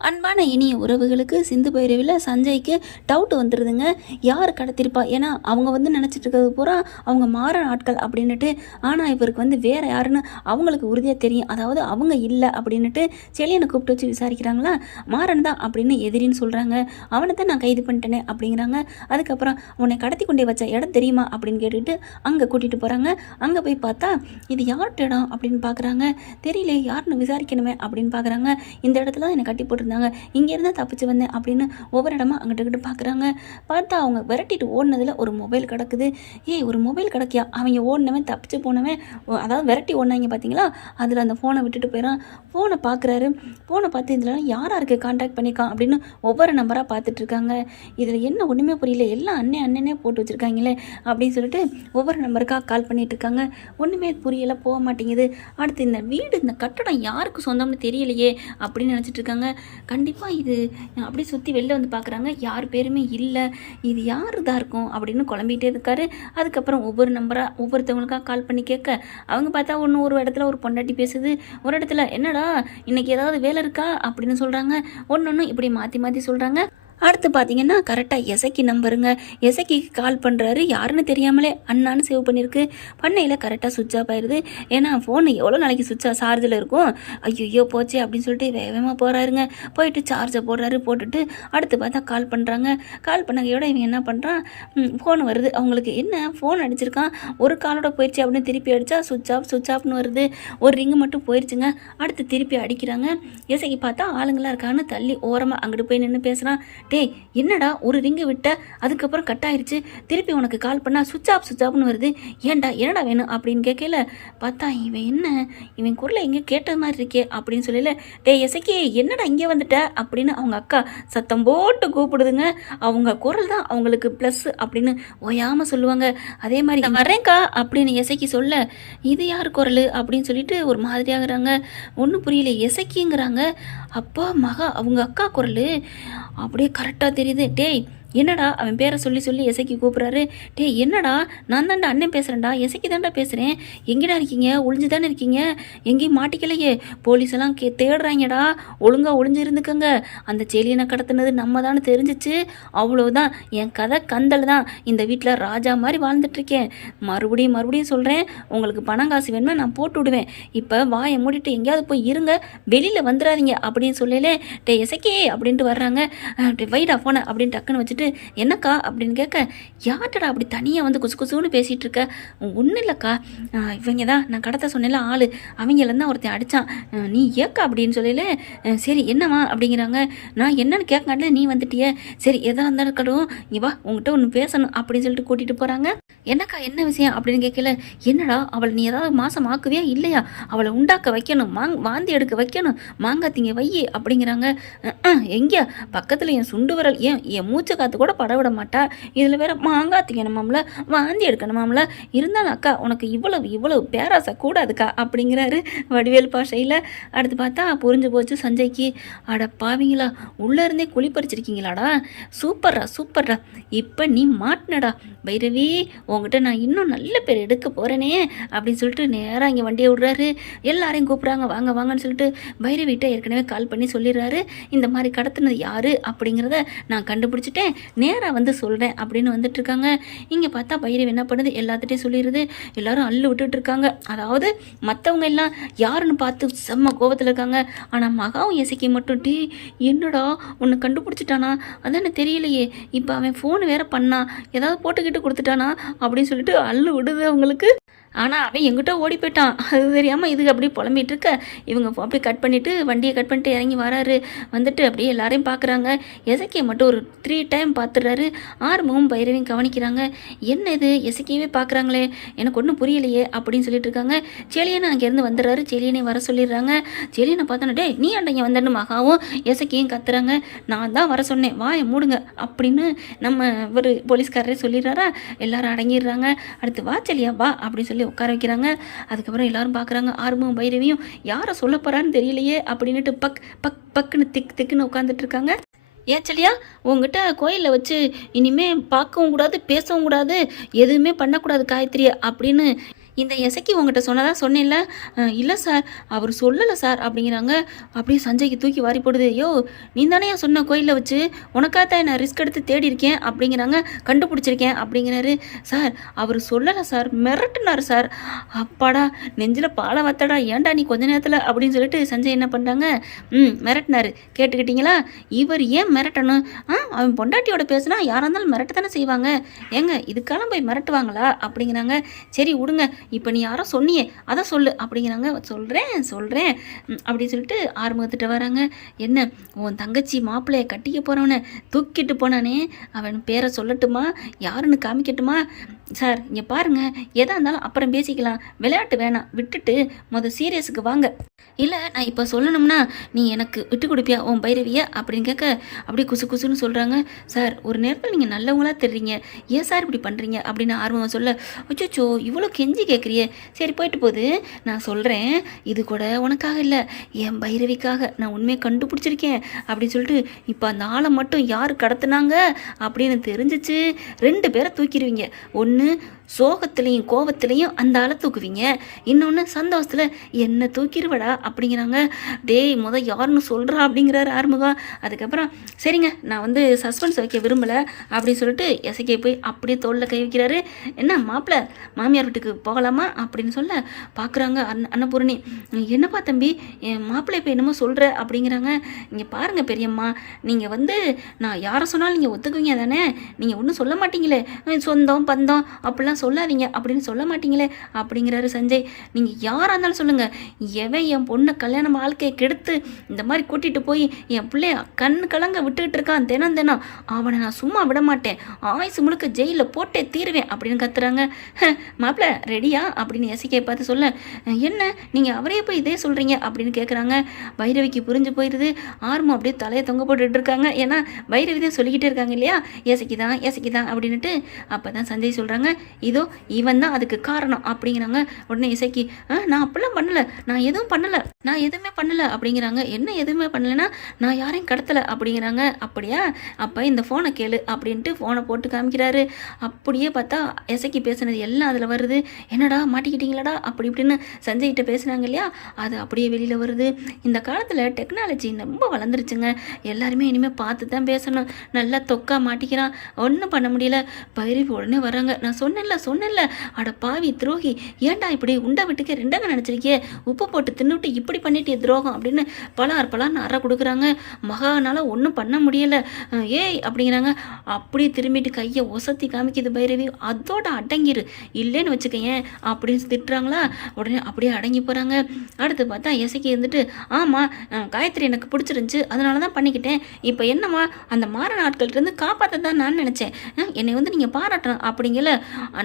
அன்பான இனிய உறவுகளுக்கு சிந்து பைரவியில் சஞ்சய்க்கு டவுட் வந்துடுதுங்க யார் கடத்திருப்பா? ஏன்னா அவங்க வந்து நினச்சிட்டு இருக்கிறது பூரா அவங்க மாற ஆட்கள் அப்படின்னுட்டு ஆனால் இவருக்கு வந்து வேறு யாருன்னு அவங்களுக்கு உறுதியாக தெரியும். அதாவது அவங்க இல்லை அப்படின்னுட்டு செலியனை கூப்பிட்டு வச்சு விசாரிக்கிறாங்களா? மாறன் தான் அப்படின்னு எதிரின்னு சொல்கிறாங்க அவனை தான் நான் கைது பண்ணிட்டேனே அப்படிங்கிறாங்க. அதுக்கப்புறம் உன்னை கடத்தி கொண்டே வச்ச இடம் தெரியுமா? அப்படின்னு கேட்டுட்டு அங்கே கூட்டிகிட்டு போகிறாங்க அங்கே போய் பார்த்தா இது யார்கிட்ட இடம் அப்படின்னு பார்க்குறாங்க தெரியல யாருன்னு விசாரிக்கணுமே அப்படின்னு பார்க்குறாங்க இந்த இடத்துல தான் என்னை கட்டி போட்டிருந்தாங்க இங்கேருந்து தப்பிச்சு வந்தேன் அப்படின்னு ஒவ்வொரு இடமா அங்கிட்ட கிட்ட பார்க்குறாங்க பார்த்தா அவங்க விரட்டிட்டு ஓடினதில் ஒரு மொபைல் கிடக்குது. ஏய் ஒரு மொபைல் கிடக்கியா? அவங்க ஓடினவன் தப்பிச்சு போனவன். அதாவது விரட்டி ஓடினாங்க பார்த்தீங்களா அதில் அந்த ஃபோனை விட்டுட்டு போயிடறான் ஃபோனை பார்க்குறாரு ஃபோனை பார்த்து இதில் யார் யாருக்கு காண்டாக்ட் பண்ணிக்கான் அப்படின்னு ஒவ்வொரு நம்பராக பார்த்துட்டு இருக்காங்க. இதில் என்ன ஒன்றுமே புரியல. எல்லாம் அண்ணே அண்ணனே போட்டு வச்சுருக்காங்களே அப்படின்னு சொல்லிட்டு ஒவ்வொரு நம்பருக்காக கால் பண்ணிட்டு இருக்காங்க. ஒன்றுமே புரியலை. போக மாட்டேங்குது. அடுத்து இந்த வீடு இந்த கட்டடம் யாருக்கு சொந்தம்னு தெரியலையே அப்படின்னு நினச்சிட்டு இருக்காங்க. கண்டிப்பாக இது அப்படியே சுற்றி வெளில வந்து பார்க்குறாங்க யார் பேருமே இல்லை. இது யார் இதாக இருக்கும் அப்படின்னு குழம்பிகிட்டே இருக்காரு. அதுக்கப்புறம் ஒவ்வொரு நம்பராக ஒவ்வொருத்தவங்களுக்காக கால் பண்ணி கேட்க அவங்க பார்த்தா ஒன்று ஒரு இடத்துல ஒரு பொண்டாட்டி பேசுது. ஒரு இடத்துல என்னடா இன்னைக்கு ஏதாவது வேலை இருக்கா? அப்படின்னு சொல்கிறாங்க ஒன்று ஒன்று இப்படி மாற்றி மாற்றி சொல்கிறாங்க அடுத்து பார்த்தீங்கன்னா கரெக்டாக எசக்கி நம்பருங்க. எசக்கிக்கு கால் பண்ணுறாரு யாருன்னு தெரியாமலே அண்ணான்னு சேவ் பண்ணியிருக்கு பண்ணையில் கரெக்டாக சுவிட்ச் ஆஃப் ஆயிடுது ஏன்னா ஃபோன் எவ்வளோ நாளைக்கு சுவிட்ச் ஆஃப் சார்ஜில் இருக்கும்? ஐயோ போச்சே அப்படின்னு சொல்லிட்டு வேகமாக போகிறாருங்க போயிட்டு சார்ஜை போடுறாரு போட்டுட்டு அடுத்து பார்த்தா கால் பண்ணுறாங்க கால் பண்ணகையோட இவன் என்ன பண்ணுறான் ஃபோன் வருது. அவங்களுக்கு என்ன ஃபோன் அடிச்சிருக்கான் ஒரு காலோட போயிடுச்சு அப்படின்னு திருப்பி அடித்தா சுவிட்ச் ஆஃப் சுவிட்ச் ஆஃப்னு வருது. ஒரு ரிங்கு மட்டும் போயிடுச்சுங்க அடுத்து திருப்பி அடிக்கிறாங்க. இசைக்கு பார்த்தா ஆளுங்களா இருக்கான்னு தள்ளி ஓரமாக அங்கிட்டு போய் நின்று பேசுகிறான் டேய் என்னடா ஒரு ரிங்கு விட்ட அதுக்கப்புறம் கட் ஆயிடுச்சு திருப்பி உனக்கு கால் பண்ணால் சுவிச் ஆஃப் சுவிச் ஆஃப்னு வருது. ஏன்டா என்னடா வேணும் அப்படின்னு கேட்கல பார்த்தா இவன் என்ன? இவன் குரலை எங்கே கேட்ட மாதிரி இருக்கே அப்படின்னு சொல்லல டேய் எசக்கி என்னடா இங்கே வந்துட்ட? அப்படின்னு அவங்க அக்கா சத்தம் போட்டு கூப்பிடுதுங்க. அவங்க குரல் தான் அவங்களுக்கு ப்ளஸ் அப்படின்னு ஓயாமல் சொல்லுவாங்க. அதே மாதிரி வரேங்க்கா வரேன்க்கா அப்படின்னு எசக்கி சொல்ல இது யார் குரல்? அப்படின்னு சொல்லிட்டு ஒரு மாதிரியாகிறாங்க. ஒன்றும் புரியல எசக்கிங்கிறாங்க. அப்பா மகா அவங்க அக்கா குரல். அப்படியே கரெக்டாக தெரியுது. டேய் என்னடா அவன் பேரை சொல்லி சொல்லி எசக்கி கூப்பிட்றாரு? டே என்னடா? நான் தான்டா அண்ணன் பேசுகிறேன்டா எசக்கி தான்டா பேசுகிறேன் எங்கேடா இருக்கீங்க? ஒளிஞ்சு தானே இருக்கீங்க? எங்கேயும் மாட்டிக்கலையே. போலீஸ் எல்லாம் கே தேடுறாங்கடா. ஒழுங்கா ஒளிஞ்சு இருந்துக்கங்க அந்த செலியனை கடத்தினது நம்ம தான் தெரிஞ்சிச்சு. அவ்வளோதான் என் கதை கந்தல் தான் இந்த வீட்டில் ராஜா மாதிரி வாழ்ந்துட்டு இருக்கேன் மறுபடியும் மறுபடியும் சொல்கிறேன் உங்களுக்கு பணம் காசு வேணுமா நான் போட்டு விடுவேன். இப்போ வாயை மூடிட்டு எங்கேயாவது போய் இருங்க. வெளியில் வந்துடாதீங்க அப்படின்னு சொல்லலே. டே எசக்கே அப்படின்ட்டு வர்றாங்க. வைடா ஃபோனை அப்படின்னு டக்குன்னு வச்சுட்டு என்னக்கா அப்படின்னு கேட்க யார்டா அப்படி தனியாக வந்து குசு குசுன்னு பேசிகிட்டு இருக்க ஒன்றும் இல்லைக்கா இவங்க தான். நான் கடத்த சொன்னேன்ல ஆள். அவங்கள ஒருத்தன் அடித்தான் நீ ஏக்கா அப்படின்னு சொல்லல. சரி என்னவா அப்படிங்கிறாங்க. நான் என்னன்னு கேட்காட்டில் நீ வந்துட்டியே. சரி எதாக இருந்தாலும் இருக்கட்டும் நீ வா உங்ககிட்ட ஒன்று பேசணும் அப்படின்னு சொல்லிட்டு கூட்டிகிட்டு போகிறாங்க என்னக்கா என்ன விஷயம்? அப்படின்னு கேட்கல. என்னடா அவளை நீ ஏதாவது மாதம் ஆக்குவியா இல்லையா? அவளை உண்டாக்க வைக்கணும். மாங் வாந்தி எடுக்க வைக்கணும். மாங்காத்தீங்க வை அப்படிங்கிறாங்க. எங்கே பக்கத்தில் என் சுண்டு விரல் ஏன் என் மூச்சை காற்று கூட பட விட மாட்டா. இதில் வேற மாங்காய் திங்கணுமாம்ல? வாந்தி எடுக்கணுமாம்ல? இருந்தாலும் அக்கா உனக்கு இவ்வளவு இவ்வளவு பேராசை கூடாதுக்கா அப்படிங்கிறாரு வடிவேல் பாஷையில். அடுத்து பார்த்தா புரிஞ்சு போச்சு சஞ்சய்க்கு. அட பாவிங்களா உள்ளே இருந்தே குழி பறிச்சிருக்கீங்களாடா? சூப்பர்ரா சூப்பர்ரா. இப்போ நீ மாட்டினடா. பைரவி உங்ககிட்ட நான் இன்னும் நல்ல பேர் எடுக்க போகிறேனே அப்படின்னு சொல்லிட்டு நேராக இங்கே வண்டியை விடுறாரு. எல்லாரையும் கூப்பிட்றாங்க வாங்க வாங்கன்னு சொல்லிட்டு பைரவிட்ட ஏற்கனவே கால் பண்ணி சொல்லிடுறாரு. இந்த மாதிரி கடத்தினது யாரு அப்படிங்கிறத நான் கண்டுபிடிச்சிட்டேன். நேராக வந்து சொல்கிறேன் அப்படின்னு வந்துட்டு இருக்காங்க இங்கே பார்த்தா பைரவி என்ன பண்ணுது? எல்லாத்துட்டையும் சொல்லிடுது எல்லாரும் அள்ளு விட்டுட்டு இருக்காங்க அதாவது மற்றவங்க எல்லாம் யாருன்னு பார்த்து செம்ம கோபத்தில் இருக்காங்க. ஆனால் மகாவும் இசைக்கு மட்டும் டீ என்னடா? உன்னை கண்டுபிடிச்சிட்டானா? அதான் தெரியலையே. இப்போ அவன் ஃபோன் வேற பண்ணா ஏதாவது போட்டுக்கிட்டு கொடுத்துட்டானா? அப்படின்னு சொல்லிட்டு அள்ளு விடுது அவங்களுக்கு. ஆனால் அவன் எங்கிட்ட ஓடி போயிட்டான். அது தெரியாமல் இதுக்கு அப்படியே புலம்பிகிட்டு இருக்க இவங்க அப்படி கட் பண்ணிவிட்டு வண்டியை கட் பண்ணிட்டு இறங்கி வராரு. வந்துட்டு அப்படியே எல்லாரையும் பார்க்குறாங்க எசக்கியை மட்டும் ஒரு த்ரீ டைம் பார்த்துடுறாரு ஆறுமுகம் பைரவையும் கவனிக்கிறாங்க. என்ன இது? எசக்கியவே பார்க்குறாங்களே எனக்கு ஒன்றும் புரியலையே அப்படின்னு சொல்லிட்டு இருக்காங்க. செலியனை அங்கேருந்து வந்துடுறாரு. செலியனை வர சொல்லிடுறாங்க. செலியனை பார்த்தோன்னா டேய் நீ அண்டைங்க வந்தன்னு மகாவும் எசக்கியும் கத்துறாங்க. நான் தான் வர சொன்னேன். வாயை மூடுங்க அப்படின்னு நம்ம ஒரு போலீஸ்காரரே சொல்லிடுறாரா? எல்லாரும் அடங்கிடுறாங்க. அடுத்து வா செலியா வா அப்படின்னு சொல்லி உட்கார வைக்கிறாங்க அதுக்கப்புறம் எல்லாரும் பார்க்குறாங்க ஆர்வமும் பைரவியும் யாரை சொல்ல போறான்னு தெரியலையே அப்படின்னுட்டு பக் பக் பக்குன்னு திக் திக்குன்னு உட்காந்துட்டு இருக்காங்க. ஏச்சலியா உங்ககிட்ட கோயிலில் வச்சு இனிமே பார்க்கவும் கூடாது பேசவும் கூடாது எதுவுமே பண்ணக்கூடாது காயத்ரி அப்படின்னு இந்த எசைக்கு உங்ககிட்ட சொன்னதா சொன்னேன்ல? இல்லை சார். அவர் சொல்லலை சார். அப்படிங்கிறாங்க. அப்படியே சஞ்சய்க்கு தூக்கி வாரி போடுது. ஐயோ நீ தானே சொன்ன கோயிலில் வச்சு? உனக்காக நான் ரிஸ்க் எடுத்து தேடி இருக்கேன் அப்படிங்கிறாங்க. கண்டுபிடிச்சிருக்கேன். அப்படிங்கிறாரு. சார் அவர் சொல்லலை சார். மிரட்டுனார் சார். அப்பாடா நெஞ்சில் பாலை வத்தடா. ஏன்டா நீ கொஞ்ச நேரத்தில்? அப்படின்னு சொல்லிட்டு சஞ்சய் என்ன பண்ணுறாங்க ம் மிரட்டினார். கேட்டுக்கிட்டீங்களா? இவர் ஏன் மிரட்டணும்? ஆ அவன் பொண்டாட்டியோட பேசுனா யாராக இருந்தாலும் மிரட்ட தானே செய்வாங்க. ஏங்க இதுக்கெல்லாம் போய் மிரட்டுவாங்களா? அப்படிங்கிறாங்க. சரி விடுங்க. இப்போ நீ யாரோ சொன்னியே அதை சொல்லு. அப்படிங்கிறாங்க. சொல்கிறேன் சொல்கிறேன் அப்படின்னு சொல்லிட்டு ஆறுமுகத்திட்ட வராங்க. என்ன உன் தங்கச்சி மாப்பிள்ளைய கட்டிக்க போகிறவனை தூக்கிட்டு போனானே? அவன் பேரை சொல்லட்டுமா? யாருன்னு காமிக்கட்டுமா? சார் இங்கே பாருங்கள் எதாக இருந்தாலும் அப்புறம் பேசிக்கலாம். விளையாட்டு வேணாம். விட்டுட்டு மொதல் சீரியஸுக்கு வாங்க. இல்லை நான் இப்போ சொல்லணும்னா நீ எனக்கு விட்டு கொடுப்பியா? உன் பைரவியா? அப்படின்னு கேட்க அப்படியே குசு குசுன்னு சொல்கிறாங்க சார் ஒரு நேரத்தில் நீங்கள் நல்லவங்களா தெரிறீங்க. ஏன் சார் இப்படி பண்ணுறீங்க அப்படின்னு ஆர்வமாக சொல்ல அச்சோச்சோ இவ்வளோ கெஞ்சி கேட்குறியே சரி போயிட்டு போகுது நான் சொல்கிறேன் இது கூட உனக்காக இல்லை. என் பைரவிக்காக நான் உண்மையை கண்டுபிடிச்சிருக்கேன். அப்படின்னு சொல்லிட்டு இப்போ அந்த ஆளை மட்டும் யார் கடத்துனாங்க? அப்படின்னு தெரிஞ்சிச்சு. ரெண்டு பேரை தூக்கிடுவீங்க. ஒன்று சோகத்துலேயும் கோவத்துலேயும் அந்த ஆளை தூக்குவீங்க. இன்னொன்று சந்தோஷத்தில் என்ன தூக்கிடுவடா? அப்படிங்கிறாங்க. டேய் முத யாருன்னு சொல்கிறா அப்படிங்கிறாரு ஆறுமுகம். அதுக்கப்புறம் சரிங்க நான் வந்து சஸ்பென்ஸ் வைக்க விரும்பலை அப்படின்னு சொல்லிட்டு எசைக்கே போய் அப்படியே தோளில் கை வைக்கிறாரு. என்ன மாப்பிள்ளை மாமியார் வீட்டுக்கு போகலாமா? அப்படின்னு சொல்ல பார்க்குறாங்க அன்ன அன்னபூரணி. என்னப்பா தம்பி என் மாப்பிள்ளை இப்போ என்னமோ சொல்கிற அப்படிங்கிறாங்க. இங்கே பாருங்கள் பெரியம்மா நீங்கள் வந்து நான் யாரை சொன்னாலும் நீங்கள் ஒத்துக்குவீங்க தானே? நீங்கள் ஒன்றும் சொல்ல மாட்டீங்களே. சொந்தம் பந்தம் அப்படிலாம் சொல்லாதீங்க. அப்படின்னு சொல்ல மாட்டீங்களே? அப்படிங்கிறாரு சஞ்சய். நீங்கள் யாராக இருந்தாலும் சொல்லுங்கள் எவன் என் பொண்ணை கல்யாணம் வாழ்க்கையை கெடுத்து இந்த மாதிரி கூட்டிகிட்டு போய் என் பிள்ளைய கண்ணு கலங்க விட்டுக்கிட்டு இருக்கான் தினம் தினம் அவனை நான் சும்மா விட மாட்டேன். ஆயுசு முழுக்க ஜெயிலில் போட்டே தீருவேன் அப்படின்னு கத்துறாங்க. மாப்பிள்ள ரெடியா அப்படின்னு எசிக்கை பார்த்து சொல்ல என்ன? நீங்கள் அவரே போய் இதே சொல்கிறீங்க அப்படின்னு கேட்குறாங்க பைரவிக்கு புரிஞ்சு போயிடுது ஆர்மம் அப்படியே தலையை தொங்க போட்டுட்டு இருக்காங்க. ஏன்னா பைரவி தான் சொல்லிக்கிட்டே இருக்காங்க இல்லையா? ஏசைக்கு தான் ஏசைக்கு தான் அப்படின்னுட்டு அப்போ தான் சஞ்சய் சொல்கிறாங்க இதோ இவன் தான் அதுக்கு காரணம் அப்படிங்கிறாங்க. உடனே இசைக்கு "ஆ, நான் அப்படிலாம் பண்ணலை. நான் எதுவும் பண்ணலை. நான் எதுவுமே பண்ணலை. அப்படிங்கிறாங்க. என்ன எதுவுமே பண்ணலைன்னா நான் யாரையும் கடத்தலை. அப்படிங்கிறாங்க. அப்படியா? அப்போ இந்த ஃபோனை கேளு. அப்படின்ட்டு ஃபோனை போட்டு காமிக்கிறாரு. அப்படியே பார்த்தா இசைக்கு பேசுனது எல்லாம் அதில் வருது. என்னடா மாட்டிக்கிட்டீங்களாடா? அப்படி இப்படின்னு சஞ்சய்கிட்ட பேசுனாங்க இல்லையா? அது அப்படியே வெளியில் வருது. இந்த காலத்தில் டெக்னாலஜி ரொம்ப வளர்ந்துருச்சுங்க. எல்லாருமே இனிமேல் பார்த்து தான் பேசணும். நல்லா தொக்கா மாட்டிக்கிறான். ஒன்றும் பண்ண முடியல. பைரவி உடனே வராங்க நான் சொன்னேன்ல சொன்னேன்ல. அட பாவி துரோகி ஏன்டா இப்படி உண்டை விட்டுக்க ரெண்டாங்க நினச்சிருக்கியே? உப்பு போட்டு தின்னுட்டு இப்படி பண்ணிட்டே துரோகம் அப்படின்னு பலார் பலார்னு அற கொடுக்குறாங்க. மகானால் ஒன்றும் பண்ண முடியல. ஏய் அப்படிங்கிறாங்க. அப்படியே திரும்பிட்டு கையை ஒசத்தி காமிக்குது பைரவி. அதோட அடங்கிரு. இல்லைன்னு வச்சுக்கேன் அப்படின்னு திட்டுறாங்களா? உடனே அப்படியே அடங்கி போகிறாங்க அடுத்து பார்த்தா இசைக்கு இருந்துட்டு ஆமாம் காயத்ரி எனக்கு பிடிச்சிருந்துச்சு. அதனால தான் பண்ணிக்கிட்டேன். இப்போ என்னம்மா அந்த மாற நாட்கள்கிட்ட காப்பாற்ற தான் நான் நினச்சேன். என்னை வந்து நீங்கள் பாராட்டணும் அப்படிங்கல.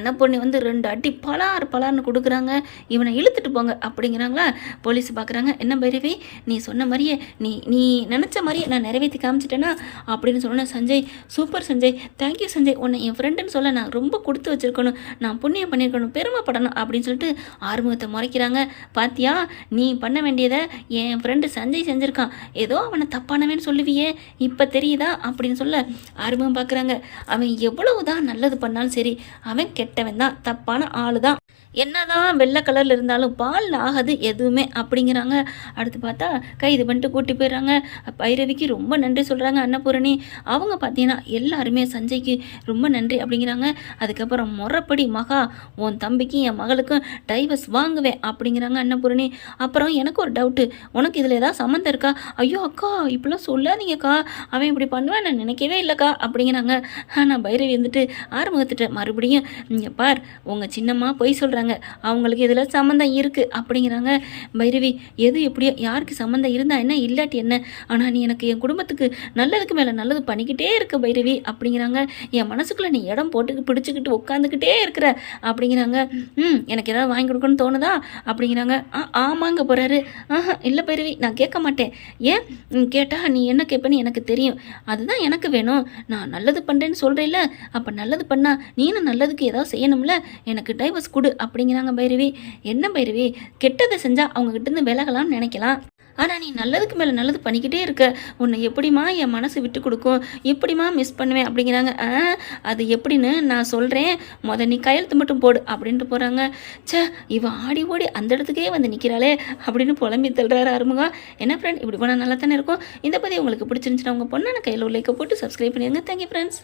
அன்னப்பொண்ணு வந்து ரெண்டு அடி பலார் பலார்னு கொடுக்குறாங்க. இவனை இழுத்துட்டு போங்க அப்படிங்கிறாங்களா? போலீஸ் பார்க்குறாங்க என்ன பைரவி நீ சொன்ன மாதிரியே நீ நீ நினச்ச மாதிரியே நான் நிறைவேற்றி காமிச்சிட்டேனா? அப்படின்னு சொன்ன Sanjay super Sanjay thank you Sanjay. உன்னை என் ஃப்ரெண்டுன்னு சொல்ல நான் ரொம்ப கொடுத்து வச்சிருக்கணும். நான் புண்ணியம் பண்ணியிருக்கணும் பெருமைப்படணும் அப்படின்னு சொல்லிட்டு ஆறுமுகத்தை முறைக்கிறாங்க. பாத்தியா நீ பண்ண வேண்டியதை என் ஃப்ரெண்டு சஞ்சய் செஞ்சுருக்கான். ஏதோ அவனை தப்பானவன் சொல்லுவியே. இப்போ தெரியுதா? அப்படின்னு சொல்ல ஆறுமுகம் பார்க்குறாங்க அவன் எவ்வளவு தான் நல்லது பண்ணாலும் சரி அவன் கெட்டவன் தான் தப்பான ஆளு தான். என்னதான் வெள்ளை கலரில் இருந்தாலும் பால் ஆகாது எதுவுமே அப்படிங்கிறாங்க. அடுத்து பார்த்தா கைது பண்ணிட்டு கூட்டி போயிடுறாங்க. பைரவிக்கு ரொம்ப நன்றி சொல்கிறாங்க அன்னபூரணி. அவங்க பார்த்தீங்கன்னா எல்லாருமே சஞ்சய்க்கு ரொம்ப நன்றி அப்படிங்கிறாங்க. அதுக்கப்புறம் முறப்படி மகா உன் தம்பிக்கும் என் மகளுக்கும் டைவர்ஸ் வாங்குவேன் அப்படிங்கிறாங்க அன்னபூரணி. அப்புறம் எனக்கு ஒரு டவுட்டு உனக்கு இதில் ஏதாவது சம்மந்தம் இருக்கா? ஐயோ அக்கா இப்படிலாம் சொல்லாதீங்கக்கா. அவன் இப்படி பண்ணுவேன் நான் நினைக்கவே இல்லைக்கா அப்படிங்கிறாங்க. நான் பைரவி வந்துட்டு ஆரம்பத்துட்டு மறுபடியும் இங்கே பார் உங்கள் சின்னம்மா பொய் சொல்கிறாங்க அவங்களுக்கு இதில் சம்மந்தம் இருக்குது அப்படிங்கிறாங்க பைரவி. எது எப்படியோ யாருக்கு சம்மந்தம் இருந்தா என்ன இல்லாட்டி என்ன? ஆனால் நீ எனக்கு என் குடும்பத்துக்கு நல்லதுக்கு மேலே நல்லது பண்ணிக்கிட்டே இருக்க பைரவி அப்படிங்கிறாங்க. என் மனசுக்குள்ளே நீ இடம் போட்டு பிடிச்சிக்கிட்டு உட்காந்துக்கிட்டே இருக்கிற அப்படிங்கிறாங்க. ம் எனக்கு ஏதாவது வாங்கி கொடுக்கணும்னு தோணுதா? அப்படிங்கிறாங்க. ஆ ஆமாங்க போகிறாரு ஆஹா இல்லை பைரவி நான் கேட்க மாட்டேன். ஏன்? கேட்டால் நீ என்ன கேட்பேன்னு எனக்கு தெரியும். அதுதான் எனக்கு வேணும். நான் நல்லது பண்ணுறேன்னு சொல்கிறேல்ல அப்போ நல்லது பண்ணா நீனும் நல்லதுக்கு ஏதாவது செய்யணும்ல? எனக்கு டைவர்ஸ் கொடு அப்படிங்கிறாங்க பைரவி. என்ன பைரவி? கெட்டதை செஞ்சால் அவங்க கிட்டேருந்து விலகலாம்னு நினைக்கலாம். ஆனால் நீ நல்லதுக்கு மேலே நல்லது பண்ணிக்கிட்டே இருக்க. உன்னை எப்படிம்மா என் மனசு விட்டு கொடுக்கும்? எப்படிம்மா மிஸ் பண்ணுவேன் அப்படிங்கிறாங்க. ஆ அது எப்படின்னு நான் சொல்கிறேன் முத நீ கையெழுத்து மட்டும் போடு அப்படின்ட்டு போகிறாங்க சே இவன் ஆடி ஓடி அந்த இடத்துக்கே வந்து நிற்கிறாளே அப்படின்னு புலம்பி தள்ளுறாரு அருமுகா. என்ன ஃப்ரெண்ட் இப்படி போனால் நல்லா தானே இருக்கும்? இந்த பதிவு உங்களுக்கு பிடிச்சிருந்துச்சுன்னா உங்கள் நான் கையில் உள்ள போட்டு சப்ஸ்கிரைப் பண்ணிடுங்க. Thank you friends